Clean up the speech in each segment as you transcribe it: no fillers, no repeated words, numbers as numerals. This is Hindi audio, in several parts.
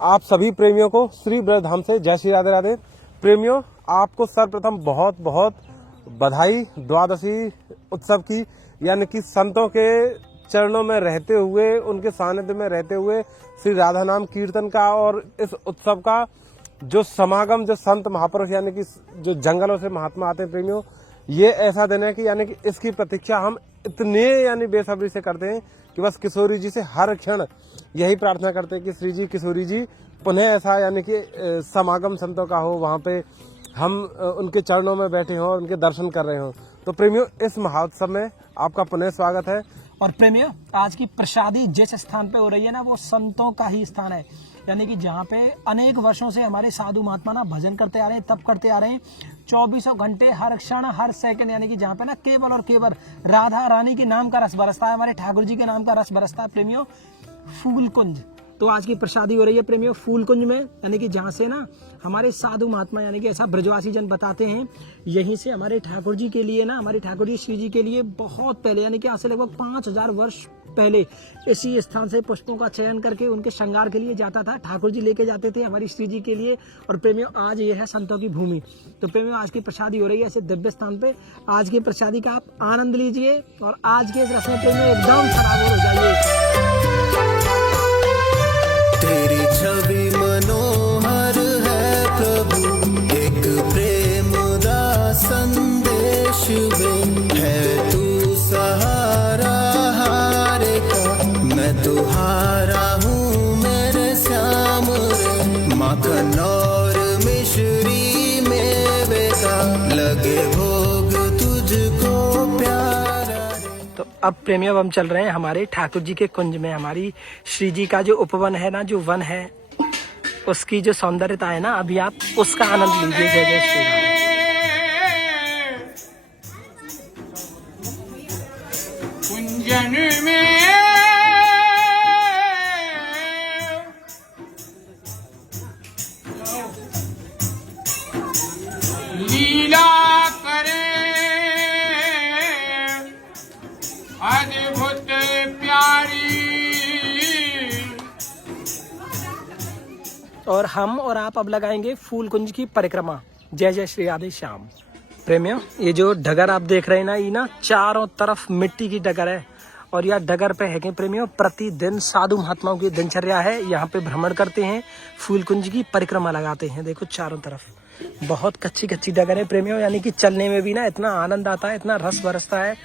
आप सभी प्रेमियों को श्री ब्रजधाम से जय श्री राधे राधे। प्रेमियों, आपको सर्वप्रथम बहुत बहुत बधाई द्वादशी उत्सव की, यानी कि संतों के चरणों में रहते हुए, उनके सानिध्य में रहते हुए श्री राधा नाम कीर्तन का और इस उत्सव का जो समागम, जो संत महापुरुष यानी कि जो जंगलों से महात्मा आते हैं प्रेमियों, ये ऐसा दिन है कि यानी कि इसकी प्रतीक्षा हम इतने यानी बेसब्री से करते हैं कि बस किशोरी जी से हर क्षण यही प्रार्थना करते हैं कि श्री जी किशोरी जी पुनः ऐसा यानी कि समागम संतों का हो, वहाँ पे हम उनके चरणों में बैठे हों और उनके दर्शन कर रहे हों। तो प्रेमियों, इस महोत्सव में आपका पुनः स्वागत है। और प्रेमियों, आज की प्रसादी जिस स्थान पे हो रही है ना, वो संतों का ही स्थान है, यानी कि जहाँ पे अनेक वर्षों से हमारे साधु महात्मा ना भजन करते आ रहे हैं, तप करते आ रहे हैं, 24 घंटे हर क्षण हर सेकंड, यानी कि जहाँ पे ना केवल और केवल राधा रानी के नाम का रस बरसता है, हमारे ठाकुर जी के नाम का रस बरसता है प्रेमियों। फूल कुंज, तो आज की प्रसादी हो रही है प्रेमियों फूल कुंज में, यानी कि जहाँ से ना हमारे साधु महात्मा यानी कि ऐसा ब्रजवासी जन बताते हैं, यहीं से हमारे ठाकुर जी के लिए ना, हमारे ठाकुर जी श्री जी के लिए बहुत पहले, यानी कि आज से लगभग 5000 वर्ष पहले इसी स्थान से पुष्पों का चयन करके उनके श्रृंगार के लिए जाता था। ठाकुर जी लेके जाते थे हमारी श्री जी के लिए। और प्रेमियों, आज ये है संतों की भूमि। तो प्रेमियों, आज की प्रसादी हो रही है ऐसे दिव्य स्थान पे। आज की प्रसादी का आप आनंद लीजिए और आज के इस रस में प्रेमियों एकदम सराबोर हो जाइए। तेरी छवि मनोहर है प्रभु, एक प्रेम दा संदेश में है तू सहारा हारे का, मैं तो हारा हूँ मेरे श्याम रे, माखन और मिश्री मेवे का लगे भोग तुझको प्यारा रे। तो अब प्रेमियों, हम चल रहे हैं हमारे ठाकुर जी के कुंज में। हमारी श्री जी का जो उपवन है ना, जो वन है, उसकी जो सौंदर्यता है ना, अभी आप उसका आनंद लीजिए। जय जय श्री राम। कुंजन में लीला करे अद्भुत प्यारी। और हम और आप अब लगाएंगे फूल कुंज की परिक्रमा। जय जय श्री राधे श्याम। प्रेमियों, ये जो डगर आप देख रहे हैं ना, ये ना चारों तरफ मिट्टी की डगर है और यह डगर पे है कि प्रेमियों प्रतिदिन साधु महात्माओं की दिनचर्या है। यहाँ पे भ्रमण करते हैं, फूल कुंज की परिक्रमा लगाते हैं। देखो चारों तरफ बहुत कच्ची कच्ची डगर है प्रेमियों, यानी कि चलने में भी ना इतना आनंद आता है, इतना रस बरसता है।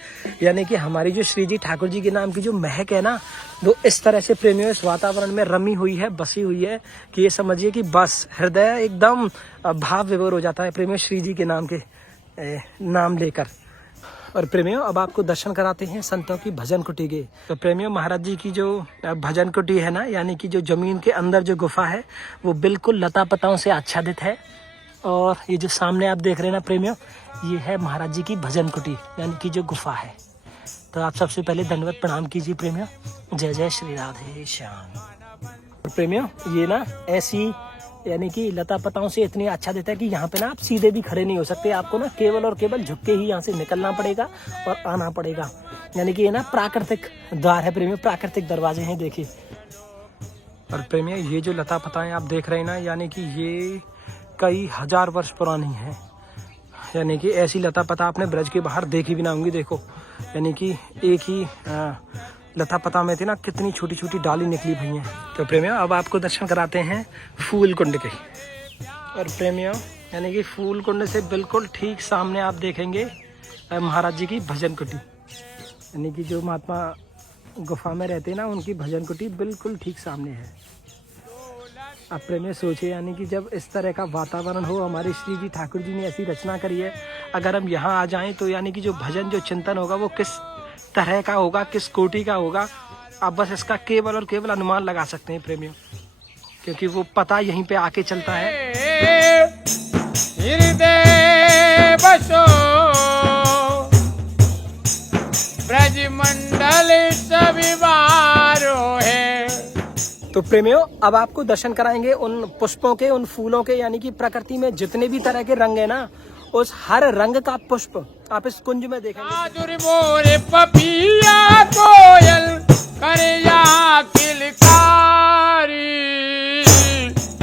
यानी कि हमारी जो श्री जी ठाकुर जी के नाम की जो महक है ना, वो इस तरह से प्रेमियों इस वातावरण में रमी हुई है, बसी हुई है कि ये समझिए कि बस हृदय एकदम भाव विभोर हो जाता है प्रेमियों श्री जी के नाम के नाम लेकर। और प्रेमियों, अब आपको दर्शन कराते हैं संतों की भजन कुटी के। तो प्रेमियों, महाराज जी की जो भजन कुटी है ना, यानी कि जो जमीन के अंदर जो गुफा है, वो बिल्कुल लता पताओं से आच्छादित है। और ये जो सामने आप देख रहे हैं ना प्रेमियों, ये है महाराज जी की भजन कुटी, यानी कि जो गुफा है। तो आप सबसे पहले दंडवत प्रणाम कीजिए प्रेमियों। जय जय श्री राधे श्याम। और प्रेमियों, ये ना ऐसी यानी कि लता पताओं से इतनी अच्छा देता है कि यहाँ पे ना आप सीधे भी खड़े नहीं हो सकते, आपको ना केवल और केवल झुक के ही यहाँ से निकलना पड़ेगा और आना पड़ेगा। यानी कि ये ना प्राकृतिक द्वार है प्रेमियों, प्राकृतिक दरवाजे हैं, देखिए। और प्रेमियों, ये जो लता पताएं आप देख रहे हैं ना, यानी कि ये कई हजार वर्ष पुरानी है। यानी कि ऐसी लता पता आपने ब्रज के बाहर देखी भी ना होंगी। देखो, यानी कि एक ही लता पता में थी ना, कितनी छोटी छोटी डाली निकली हुई हैं। तो प्रेमियों, अब आपको दर्शन कराते हैं फूल कुंड के। और प्रेमियों, यानी कि फूल कुंड से बिल्कुल ठीक सामने आप देखेंगे महाराज जी की भजन कुटी, यानी कि जो महात्मा गुफा में रहते हैं ना, उनकी भजन कुटी बिल्कुल ठीक सामने है। अब प्रेमियों सोचिए, यानी कि जब इस तरह का वातावरण हो, हमारे श्री जी ठाकुर जी ने ऐसी रचना करी है, अगर हम यहाँ आ जाएं तो यानी कि जो भजन जो चिंतन होगा वो किस तरह का होगा, किस कोटि का होगा, आप बस इसका केवल और केवल अनुमान लगा सकते हैं प्रेमियों, क्योंकि वो पता यहीं पे आके चलता है। हृदय बसो ब्रज मंडल सभी बारो है। तो प्रेमियों, अब आपको दर्शन कराएंगे उन पुष्पों के, उन फूलों के, यानी कि प्रकृति में जितने भी तरह के रंग है ना, उस हर रंग का पुष्प आप इस कुंज में देखेंगे। आदुर मोरे पपिया कोयल करे या किलकारी,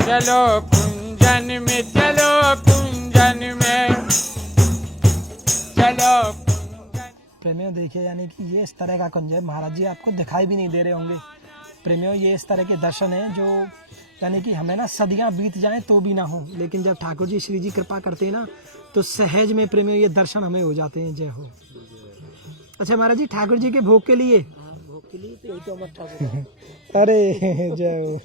चलो कुंजन में, चलो कुंजन में, चलो कुंजन। प्रेमियों देखिए, यानी कि ये इस तरह का कुंज है, महाराज जी आपको दिखाई भी नहीं दे रहे होंगे। प्रेमियों ये इस तरह के दर्शन हैं जो यानी कि हमें ना सदियां बीत जाएं तो भी ना हो, लेकिन जब ठाकुर जी श्री जी कृपा करते हैं ना तो सहज में प्रेमियों ये दर्शन हमें हो जाते हैं। जय हो। अच्छा महाराज जी, ठाकुर जी के भोग के लिए अरे जय हो,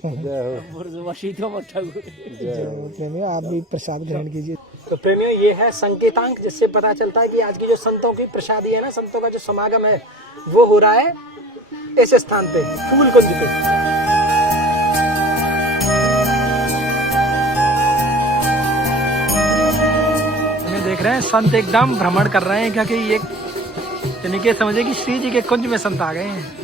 प्रेमियों आप भी प्रसाद ग्रहण कीजिए। तो प्रेमियों ये है संकेतांक, जिससे पता चलता है कि आज की जो संतों की प्रसादी है ना, संतों का जो समागम है वो हो रहा है इस स्थान पे, फूल कुंज पे। देख रहे हैं संत एकदम भ्रमण कर रहे हैं, क्योंकि ये यानी कि समझे कि श्री जी के कुंज में संत आ गए हैं।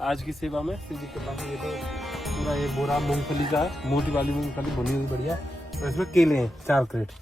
आज की सेवा में श्री जी के पास ये तो पूरा एक बोरा मूंगफली का, मोटी वाली मूंगफली भुनी हुई बढ़िया, और इसमें केले हैं 4 क्रेट।